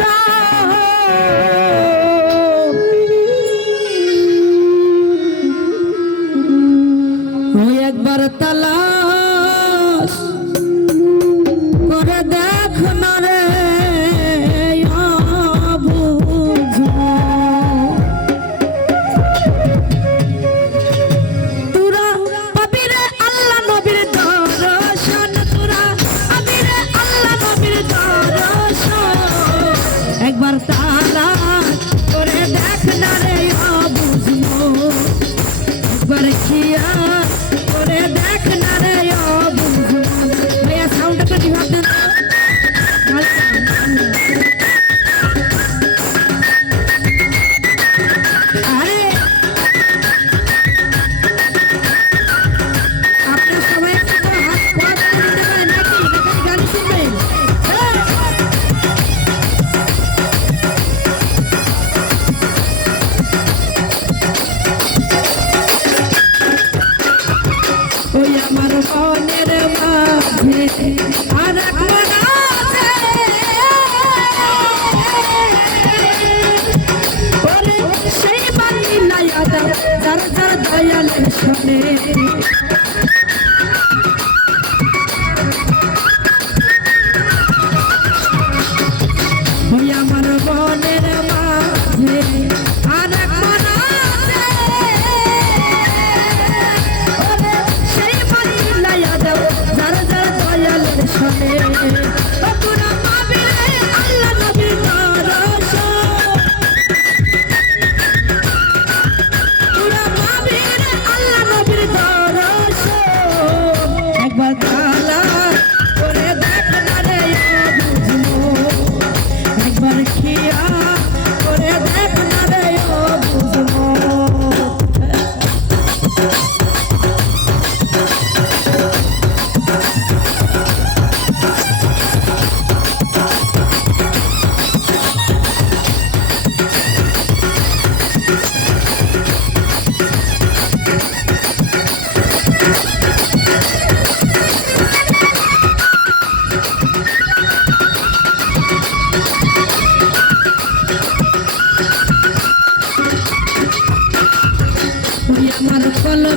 ওই আরে